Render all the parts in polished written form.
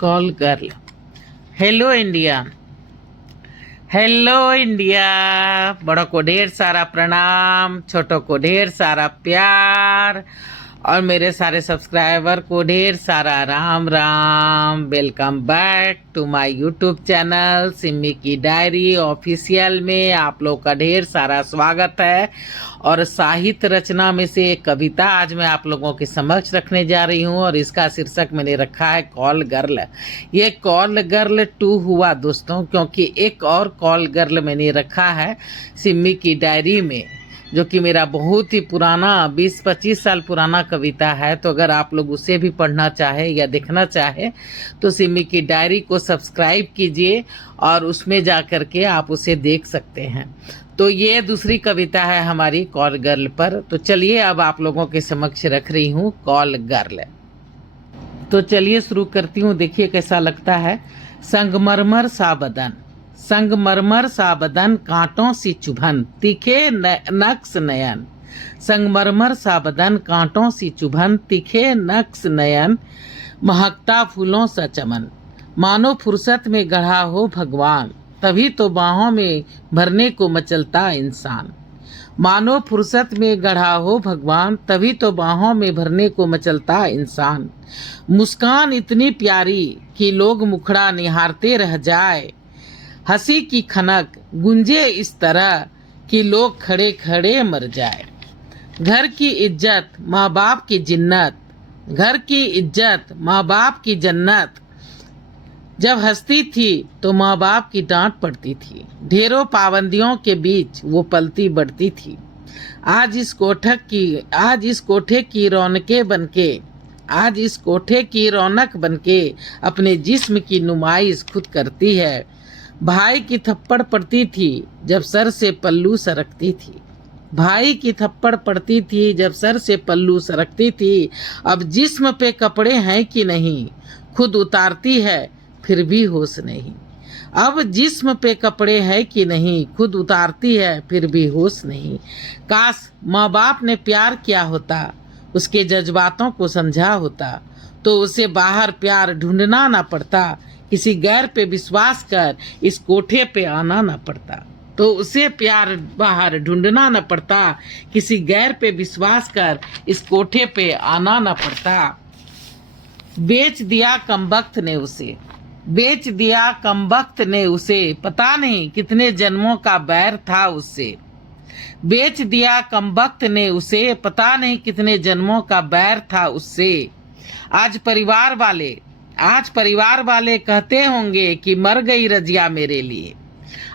Call girl. Hello India, hello India. बड़ों को ढेर सारा प्रणाम, छोटों को ढेर सारा प्यार और मेरे सारे सब्सक्राइबर को ढेर सारा Ram Ram. Welcome back to my YouTube channel Simmi की डायरी ऑफिशियल में आप लोग का ढेर सारा स्वागत है। और साहित्य रचना में से एक कविता आज मैं आप लोगों के समक्ष रखने जा रही हूँ और इसका शीर्षक मैंने रखा है कॉल गर्ल। ये कॉल गर्ल 2 हुआ दोस्तों, क्योंकि एक और कॉल गर्ल मैंने रखा है सिम्मी की डायरी में, जो कि मेरा बहुत ही पुराना 20-25 साल पुराना कविता है। तो अगर आप लोग उसे भी पढ़ना चाहे या देखना चाहे तो सिम्मी की डायरी को सब्सक्राइब कीजिए और उसमें जा कर के आप उसे देख सकते हैं। तो ये दूसरी कविता है हमारी कॉल गर्ल पर। तो चलिए अब आप लोगों के समक्ष रख रही हूँ कॉल गर्ल। तो चलिए शुरू करती हूँ, देखिए कैसा लगता है। संगमरमर सा बदन, संगमरमर सा बदन, कांटों सी चुभन, तीखे नक्श नयन। संगमरमर सा बदन, कांटों सी चुभन, तीखे नक्श नयन, महकता फूलों सा चमन। मानो फुर्सत में गढ़ा हो भगवान, तभी तो बाहों में भरने को मचलता इंसान। मानो फुर्सत में गढ़ा हो भगवान, तभी तो बाहों में भरने को मचलता इंसान। मुस्कान इतनी प्यारी कि लोग मुखड़ा निहारते रह जाए, हंसी की खनक गुंजे इस तरह कि लोग खड़े खड़े मर जाए। घर की इज्जत माँ बाप की जिन्नत, घर की इज्जत माँ बाप की जन्नत। जब हंसती थी तो माँ बाप की डांट पड़ती थी, ढेरों पाबंदियों के बीच वो पलती बढ़ती थी। आज इस कोठे की रौनकें बनके, आज इस कोठे की रौनक बनके अपने जिस्म की नुमाइश खुद करती है। भाई की थप्पड़ पड़ती थी जब सर से पल्लू सरकती थी, भाई की थप्पड़ पड़ती थी जब सर से पल्लू सरकती थी। अब जिस्म पे कपड़े हैं कि नहीं, खुद उतारती है फिर भी होश नहीं। अब जिस्म पे कपड़े हैं कि नहीं, खुद उतारती है फिर भी होश नहीं। काश माँ बाप ने प्यार किया होता, उसके जज्बातों को समझा होता, तो उसे बाहर प्यार ढूंढना ना पड़ता, किसी गैर पे विश्वास कर इस कोठे पे आना ना पड़ता। तो उसे प्यार बाहर ढूंढना न पड़ता, किसी गैर पे विश्वास कर इस कोठे पे आना न पड़ता। बेच दिया कमबख्त ने उसे, बेच दिया कमबख्त ने उसे, पता नहीं कितने जन्मों का बैर था उससे। बेच दिया कमबख्त ने उसे, पता नहीं कितने जन्मों का बैर था उससे। आज परिवार वाले कहते होंगे कि मर गई रजिया मेरे लिए,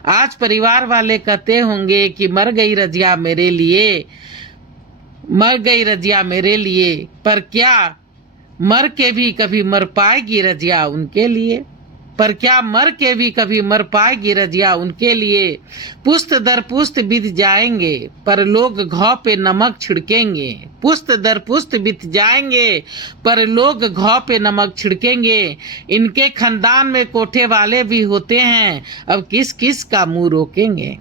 आज परिवार वाले कहते होंगे कि मर गई रजिया मेरे लिए, मर गई रजिया मेरे लिए। पर क्या मर के भी कभी मर पाएगी रजिया उनके लिए, पर क्या मर के भी कभी मर पाएगी रजिया उनके लिए। पुश्त दर पुश्त बीत जाएंगे पर लोग घाव पे नमक छिड़केंगे, पुश्त दर पुश्त बीत जाएंगे पर लोग घाव पे नमक छिड़केंगे। इनके खानदान में कोठे वाले भी होते हैं, अब किस किस का मुंह रोकेंगे।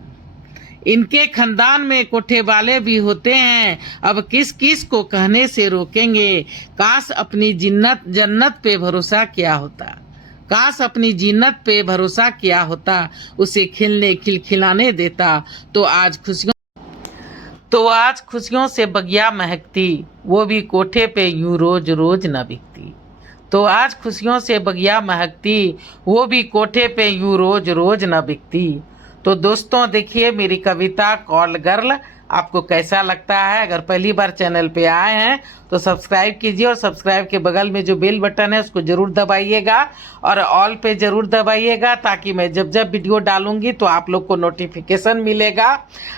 इनके खानदान में कोठे वाले भी होते हैं, अब किस किस को कहने से रोकेंगे। काश अपनी जन्नत पे भरोसा किया होता, काश अपनी जिन्नत पे भरोसा किया होता, उसे खिलखिलाने देता तो आज खुशियों से बगिया महकती, वो भी कोठे पे यूं रोज रोज न बिकती। तो आज खुशियों से बगिया महकती, वो भी कोठे पे यूं रोज रोज न बिकती। तो दोस्तों देखिए मेरी कविता कॉल गर्ल आपको कैसा लगता है। अगर पहली बार चैनल पे आए हैं तो सब्सक्राइब कीजिए और सब्सक्राइब के बगल में जो बेल बटन है उसको ज़रूर दबाइएगा और ऑल पे ज़रूर दबाइएगा, ताकि मैं जब जब वीडियो डालूंगी तो आप लोग को नोटिफिकेशन मिलेगा।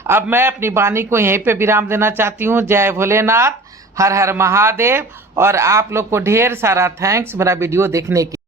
अब मैं अपनी वाणी को यहीं पे विराम देना चाहती हूँ। जय भोलेनाथ, हर हर महादेव। और आप लोग को ढेर सारा थैंक्स मेरा वीडियो देखने के